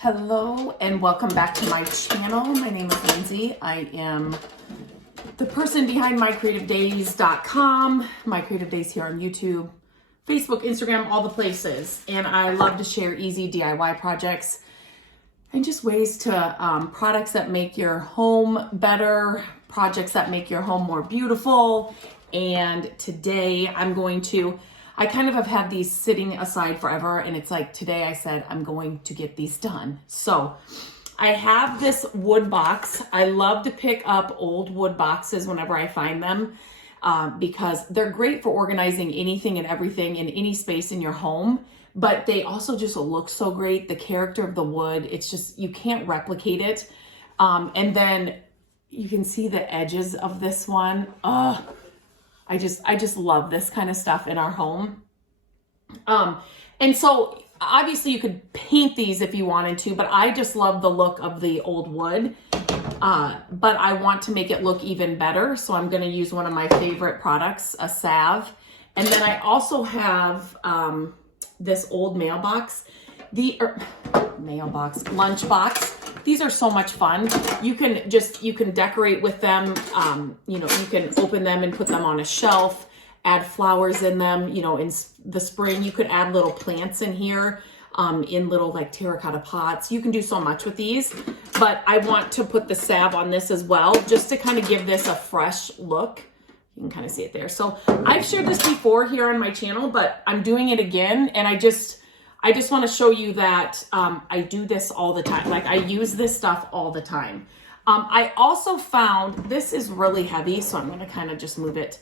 Hello and welcome back to my channel. My name is Lindsay. I am the person behind mycreativedays.com, My Creative Days here on YouTube, Facebook, Instagram, all the places. And I love to share easy DIY projects and just ways to products that make your home better, projects that make your home more beautiful. And today I kind of have had these sitting aside forever, and it's like today I said I'm going to get these done. So I have this wood box. I love to pick up old wood boxes whenever I find them because they're great for organizing anything and everything in any space in your home, but they also just look so great. The character of the wood, it's just, you can't replicate it. And then you can see the edges of this one. I just love this kind of stuff in our home. And so obviously you could paint these if you wanted to, but I just love the look of the old wood. But I want to make it look even better. So I'm going to use one of my favorite products, a salve. And then I also have, this old lunchbox. These are so much fun. You can decorate with them. You can open them and put them on a shelf, add flowers in them. In the spring, you could add little plants in here, in little like terracotta pots. You can do so much with these, but I want to put the salve on this as well, just to kind of give this a fresh look. You can kind of see it there. So I've shared this before here on my channel, but I'm doing it again. And I just want to show you that I do this all the time. Like I use this stuff all the time. I also found, this is really heavy, so I'm going to kind of just move it.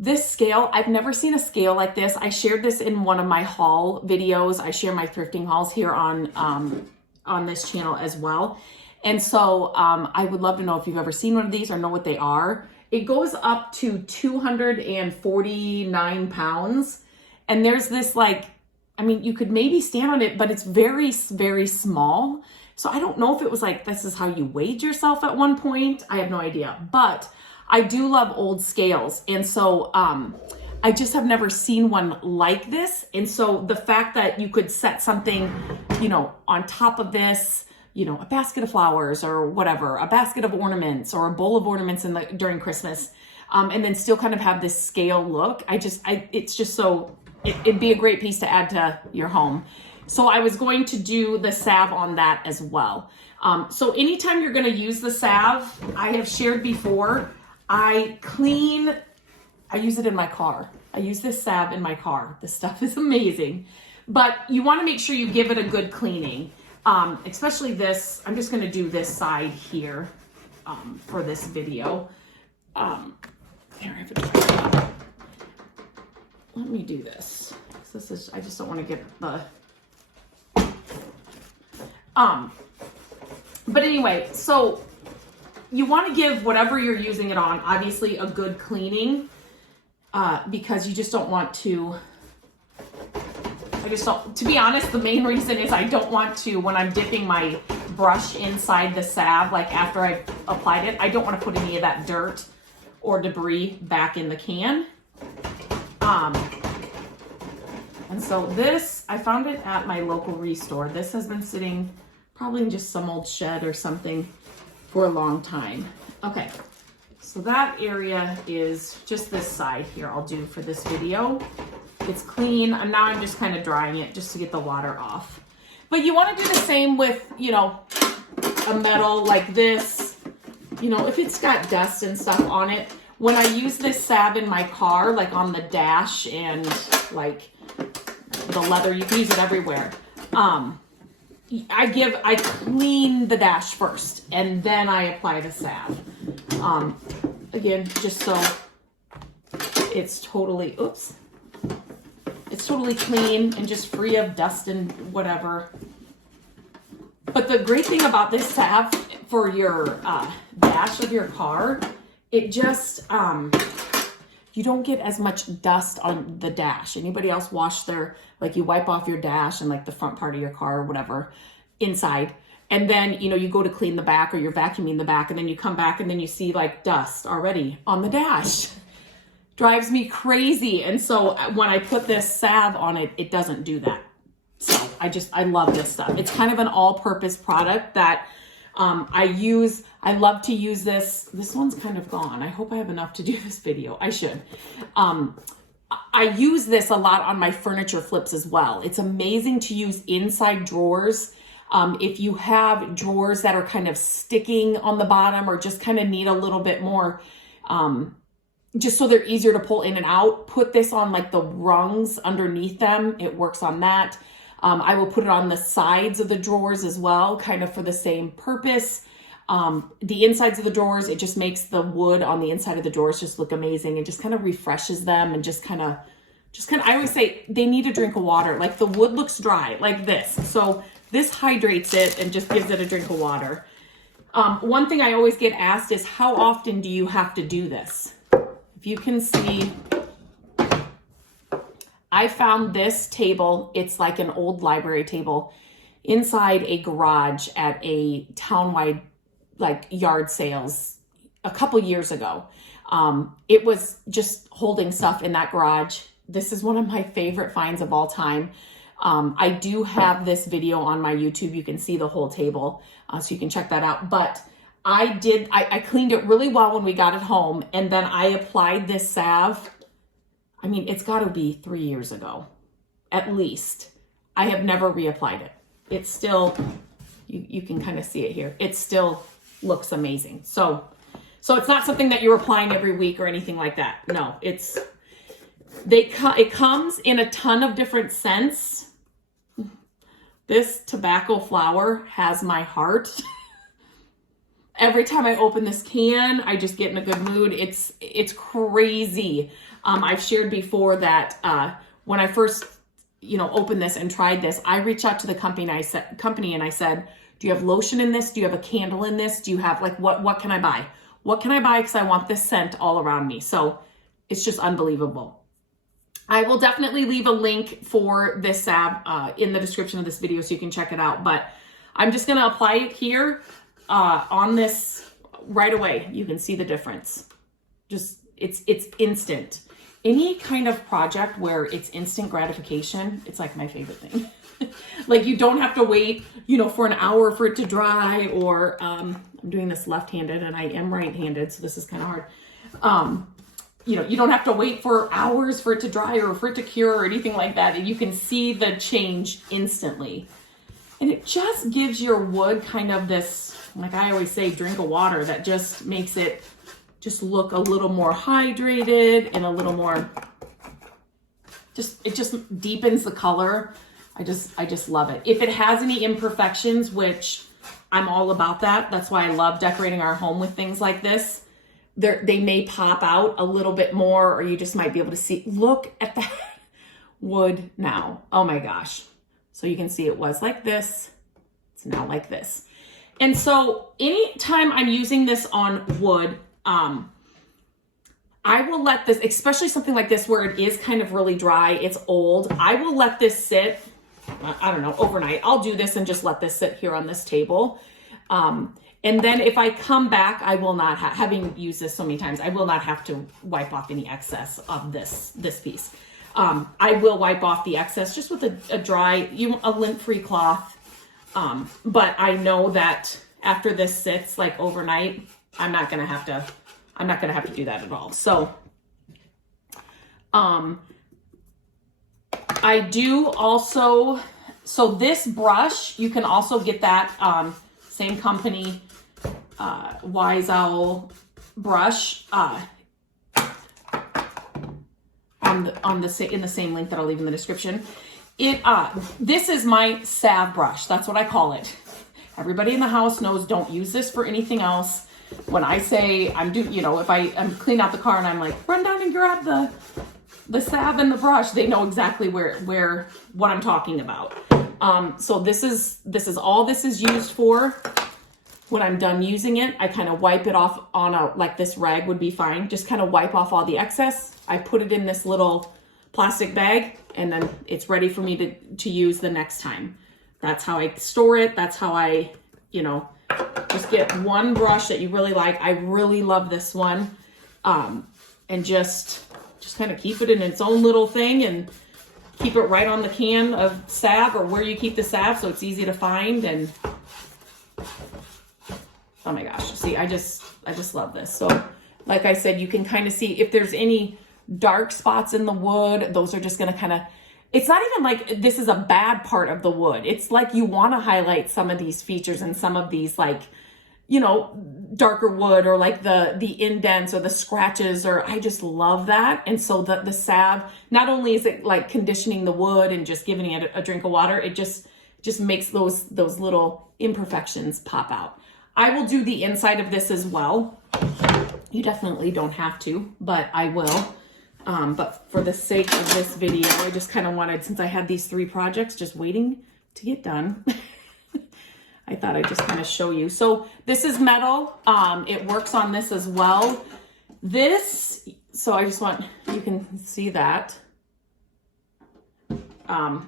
This scale, I've never seen a scale like this. I shared this in one of my haul videos. I share my thrifting hauls here on this channel as well. And so I would love to know if you've ever seen one of these or know what they are. It goes up to 249 pounds. And there's this you could maybe stand on it, but it's very, very small. So I don't know if it was like, this is how you weighed yourself at one point. I have no idea, but I do love old scales. And so I just have never seen one like this. And so the fact that you could set something, on top of this, a basket of flowers or whatever, a basket of ornaments or a bowl of ornaments during Christmas, and then still kind of have this scale look. It's just so, it'd be a great piece to add to your home. So I was going to do the salve on that as well. So anytime you're going to use the salve, I have shared before, I use it in my car. I use this salve in my car. This stuff is amazing, but you want to make sure you give it a good cleaning. Especially this, I'm just going to do this side here, for this video. Here, I have it. Let me do this. I just don't want to get the, but anyway, so you want to give whatever you're using it on, obviously a good cleaning, because you just don't want to, to be honest, the main reason is I don't want to, when I'm dipping my brush inside the salve, like after I've applied it, I don't want to put any of that dirt or debris back in the can. And so this, I found it at my local restore. This has been sitting probably in just some old shed or something for a long time. Okay, so that area is just this side here I'll do for this video. It's clean, and now I'm just kind of drying it just to get the water off. But you want to do the same with, a metal like this. If it's got dust and stuff on it, when I use this salve in my car, like on the dash and like the leather, you can use it everywhere. I clean the dash first and then I apply the salve. Again, just so it's totally clean and just free of dust and whatever. But the great thing about this salve for your dash of your car, it just, you don't get as much dust on the dash. Anybody else wash you wipe off your dash and like the front part of your car or whatever inside. And then, you go to clean the back or you're vacuuming the back and then you come back and then you see like dust already on the dash. Drives me crazy. And so when I put this salve on it, it doesn't do that. So I love this stuff. It's kind of an all-purpose product that I use. I love to use this. This one's kind of gone. I hope I have enough to do this video. I should. I use this a lot on my furniture flips as well. It's amazing to use inside drawers. If you have drawers that are kind of sticking on the bottom or just kind of need a little bit more, just so they're easier to pull in and out, put this on like the rungs underneath them. It works on that. I will put it on the sides of the drawers as well, kind of for the same purpose. The insides of the drawers, it just makes the wood on the inside of the drawers just look amazing and just kind of refreshes them and just kind of, I always say they need a drink of water. Like the wood looks dry like this. So this hydrates it and just gives it a drink of water. One thing I always get asked is how often do you have to do this? If you can see, I found this table. It's like an old library table inside a garage at a townwide like yard sales a couple years ago. It was just holding stuff in that garage. This is one of my favorite finds of all time. I do have this video on my YouTube. You can see the whole table, so you can check that out. But I cleaned it really well when we got it home, and then I applied this salve. I mean, it's got to be 3 years ago, at least. I have never reapplied it. It's still, you can kind of see it here. It still looks amazing. So it's not something that you're applying every week or anything like that. No, it comes in a ton of different scents. This tobacco flower has my heart. Every time I open this can, I just get in a good mood. It's crazy. I've shared before that when I first, opened this and tried this, I reached out to the company and I said, do you have lotion in this? Do you have a candle in this? Do you have what can I buy? What can I buy? Because I want this scent all around me. So it's just unbelievable. I will definitely leave a link for this salve in the description of this video so you can check it out. But I'm just going to apply it here on this right away. You can see the difference. Just it's instant. Any kind of project where it's instant gratification, it's like my favorite thing. Like you don't have to wait, for an hour for it to dry, or I'm doing this left-handed and I am right-handed, so this is kind of hard. You don't have to wait for hours for it to dry or for it to cure or anything like that. And you can see the change instantly. And it just gives your wood kind of this, like I always say, drink of water that just makes it just look a little more hydrated and a little more, it just deepens the color. I just love it. If it has any imperfections, which I'm all about that. That's why I love decorating our home with things like this. They may pop out a little bit more, or you just might be able to see, look at that wood now. Oh my gosh. So you can see it was like this. It's now like this. And so anytime I'm using this on wood, I will let this, especially something like this where it is kind of really dry, it's old, I will let this sit, I don't know, overnight. I'll do this and just let this sit here on this table. And then if I come back, I will not having used this so many times, I will not have to wipe off any excess of this piece. I will wipe off the excess just with a dry, a lint-free cloth. But I know that after this sits like overnight, I'm not gonna have to do that at all. So, I do also, so this brush, you can also get that, same company, Wise Owl brush, in the same link that I'll leave in the description. This is my salve brush. That's what I call it. Everybody in the house knows, don't use this for anything else. When I say if I'm cleaning out the car and I'm like, run down and grab the salve and the brush, they know exactly what I'm talking about. So this is all this is used for. When I'm done using it, I kind of wipe it off on like this rag would be fine. Just kind of wipe off all the excess. I put it in this little plastic bag, and then it's ready for me to use the next time. That's how I store it. That's how I, just get one brush that you really like. I really love this one. And just kind of keep it in its own little thing and keep it right on the can of salve or where you keep the salve so it's easy to find. And oh my gosh, see, I just love this. So like I said, you can kind of see if there's any dark spots in the wood, those are just going to kind of, it's not even like this is a bad part of the wood. It's like you want to highlight some of these features and some of these, like, you know, darker wood, or like the indents or the scratches, or I just love that. And so the salve, not only is it like conditioning the wood and just giving it a drink of water, it just makes those little imperfections pop out. I will do the inside of this as well. You definitely don't have to, but I will. But for the sake of this video, I just kind of wanted, since I had these 3 projects just waiting to get done, I thought I'd just kind of show you. So this is metal. It works on this as well. This, so I just want, you can see that.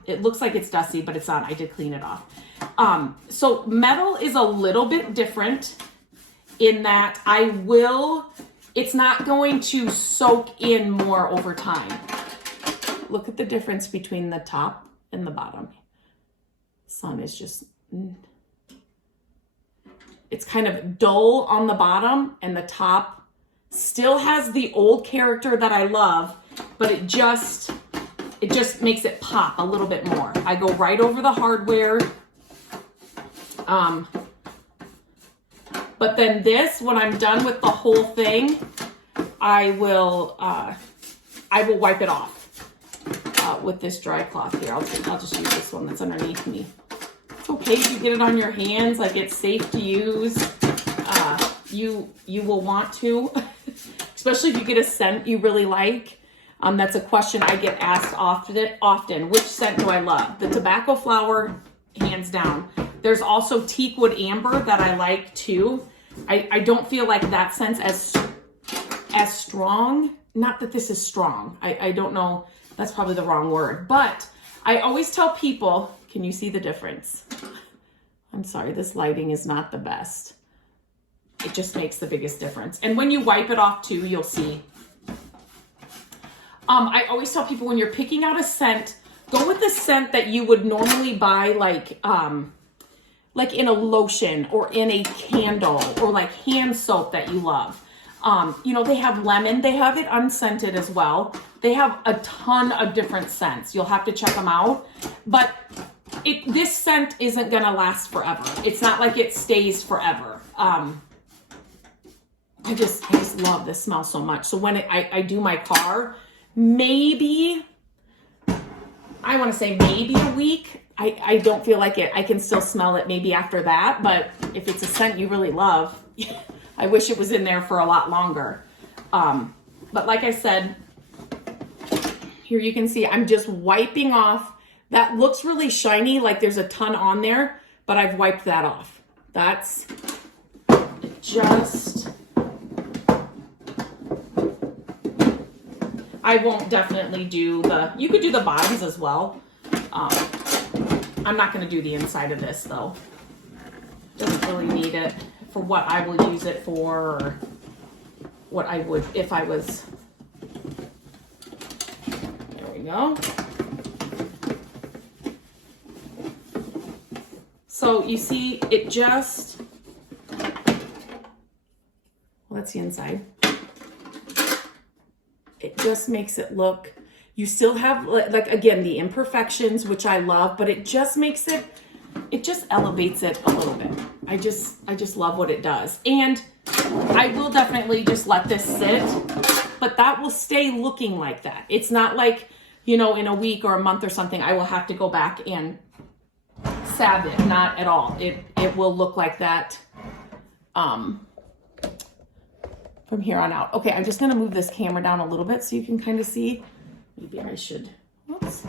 It looks like it's dusty, but it's not. I did clean it off. So metal is a little bit different in that it's not going to soak in more over time. Look at the difference between the top and the bottom. Sun is just, it's kind of dull on the bottom, and the top still has the old character that I love, but it just makes it pop a little bit more. I go right over the hardware. But then this, when I'm done with the whole thing, I will wipe it off with this dry cloth here. I'll just use this one that's underneath me. It's okay if you get it on your hands, like it's safe to use. You will want to, especially if you get a scent you really like. That's a question I get asked often. Which scent do I love? The tobacco flower, hands down. There's also teakwood amber that I like too. I don't feel like that scent's as strong. Not that this is strong. I don't know. That's probably the wrong word. But I always tell people, can you see the difference? I'm sorry, this lighting is not the best. It just makes the biggest difference. And when you wipe it off too, you'll see. I always tell people, when you're picking out a scent, go with the scent that you would normally buy, like in a lotion or in a candle, or like hand soap that you love. You know, they have lemon, they have it unscented as well. They have a ton of different scents. You'll have to check them out. But this scent isn't gonna last forever. It's not like it stays forever. I just love this smell so much. So when I do my car, maybe, I want to say maybe a week. I don't feel like it. I can still smell it maybe after that. But if it's a scent you really love, I wish it was in there for a lot longer. But like I said, here you can see I'm just wiping off. That looks really shiny, like there's a ton on there, but I've wiped that off. That's just, I won't definitely do you could do the bottoms as well. I'm not going to do the inside of this though. Doesn't really need it for what I will use it for, or what I would if I was. There we go. So you see, it just, well, that's the inside. It just makes it look, you still have, like, again, the imperfections, which I love, but it just makes it, it just elevates it a little bit. I just love what it does. And I will definitely just let this sit, but that will stay looking like that. It's not like, you know, in a week or a month or something, I will have to go back and salve it. Not at all. It will look like that from here on out. Okay, I'm just gonna move this camera down a little bit so you can kind of see. Maybe I should, whoops,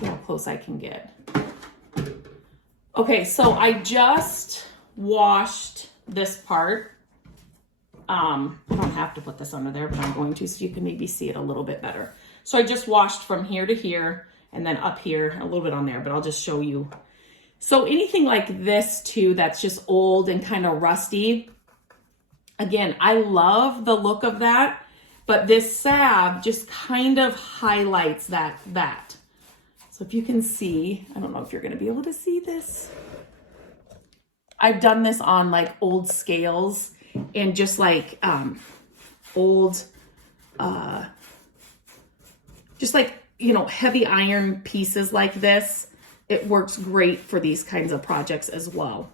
see how close I can get. Okay, so I just washed this part. I don't have to put this under there, but I'm going to, so you can maybe see it a little bit better. So I just washed from here to here, and then up here, a little bit on there, but I'll just show you. So anything like this too, that's just old and kind of rusty. Again, I love the look of that. but this salve just kind of highlights that. So if you can see, I don't know if you're going to be able to see this. I've done this on like old scales and just like old, just like, you know, heavy iron pieces like this. It works great for these kinds of projects as well.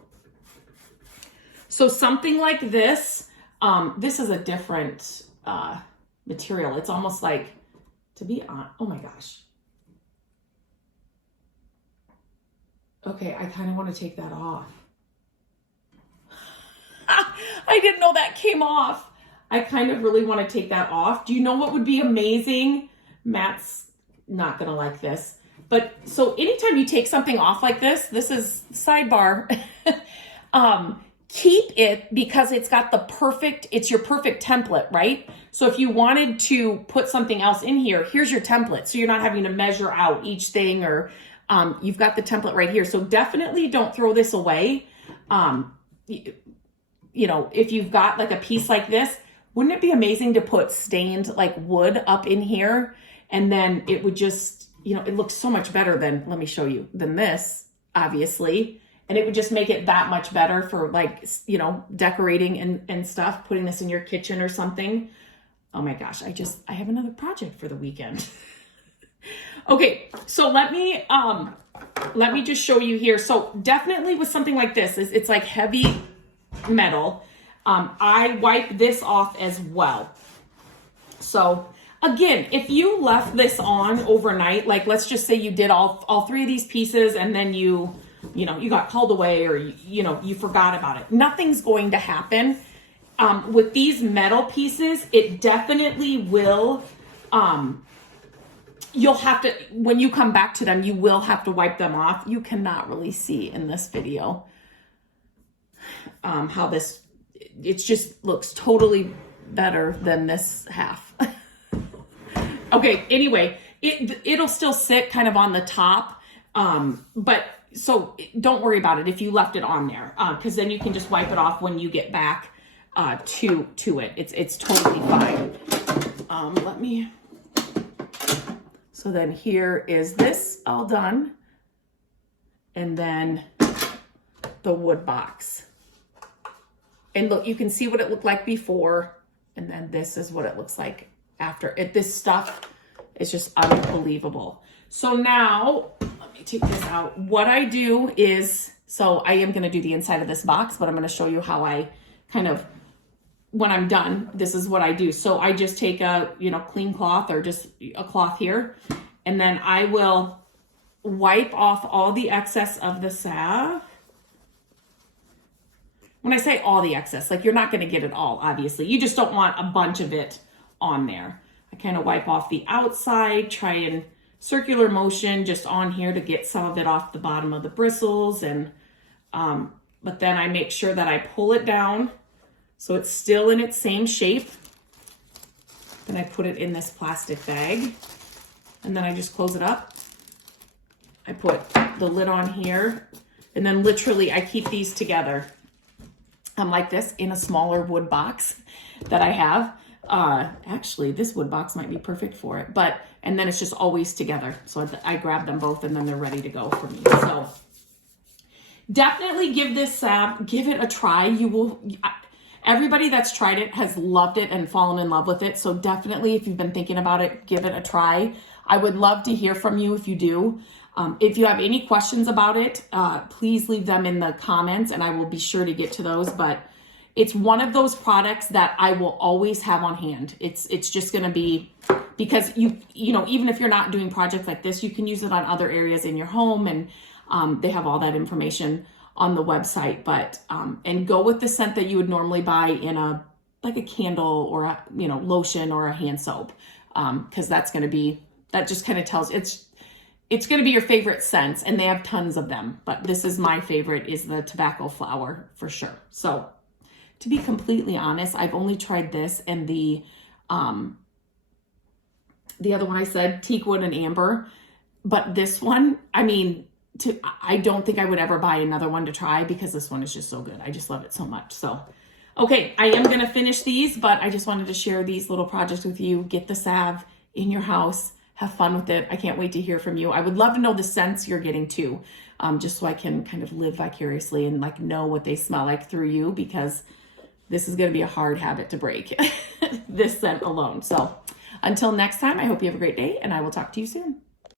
So something like this, this is a different material. It's almost like, to be honest, oh my gosh. Okay, I kind of want to take that off. I didn't know that came off. I kind of really want to take that off. Do you know what would be amazing? Matt's not going to like this. But so anytime you take something off like this is sidebar. Keep it because it's got the perfect, it's your perfect template, right? So if you wanted to put something else in here, here's your template. So you're not having to measure out each thing, or you've got the template right here. So definitely don't throw this away. You know, if you've got like a piece like this, wouldn't it be amazing to put stained like wood up in here? And then it would just, you know, it looks so much better than, let me show you, than this, obviously. And it would just make it that much better for like, you know, decorating and stuff, putting this in your kitchen or something. Oh my gosh, I have another project for the weekend. Okay, so let me just show you here. So definitely with something like this, it's like heavy metal. I wipe this off as well. So again, if you left this on overnight, like let's just say you did all three of these pieces and then you got called away, or you forgot about it. Nothing's going to happen. With these metal pieces, it definitely will, you'll have to, when you come back to them, you will have to wipe them off. You cannot really see in this video how this, it just looks totally better than this half. Okay, anyway, it'll still sit kind of on the top, but so don't worry about it if you left it on there, because then you can just wipe it off when you get back to it. It's totally fine. So then here is this all done, and then the wood box. And look, you can see what it looked like before, and then this is what it looks like after. This stuff is just unbelievable. So now, let me take this out. What I do is, so I am going to do the inside of this box, but I'm going to show you how I kind of, when I'm done, this is what I do. So I just take a, clean cloth, or just a cloth here, and then I will wipe off all the excess of the salve. When I say all the excess, like you're not going to get it all, obviously. You just don't want a bunch of it on there. I kind of wipe off the outside, try and circular motion just on here to get some of it off the bottom of the bristles. And but then I make sure that I pull it down so it's still in its same shape. Then I put it in this plastic bag, and then I just close it up. I put the lid on here, and then literally I keep these together. Like this in a smaller wood box that I have. Actually, this wood box might be perfect for it, and then it's just always together. So I grab them both, and then they're ready to go for me. So definitely give this salve, give it a try. Everybody that's tried it has loved it and fallen in love with it. So definitely, if you've been thinking about it, give it a try. I would love to hear from you if you do. If you have any questions about it, please leave them in the comments, and I will be sure to get to those. But it's one of those products that I will always have on hand. It's just going to be, because even if you're not doing projects like this, you can use it on other areas in your home, and they have all that information on the website. But and go with the scent that you would normally buy in a candle, or a lotion, or a hand soap, because that just kind of tells it's going to be your favorite scents, and they have tons of them. But this is my favorite, is the tobacco flower for sure. So to be completely honest, I've only tried this and the other one I said, teak wood and amber. But this one, I don't think I would ever buy another one to try, because this one is just so good. I just love it so much. So Okay, I am going to finish these, but I just wanted to share these little projects with you. Get the salve in your house. Have fun with it. I can't wait to hear from you. I would love to know the scents you're getting too, just so I can kind of live vicariously and like know what they smell like through you, because this is going to be a hard habit to break, this scent alone. So until next time, I hope you have a great day, and I will talk to you soon.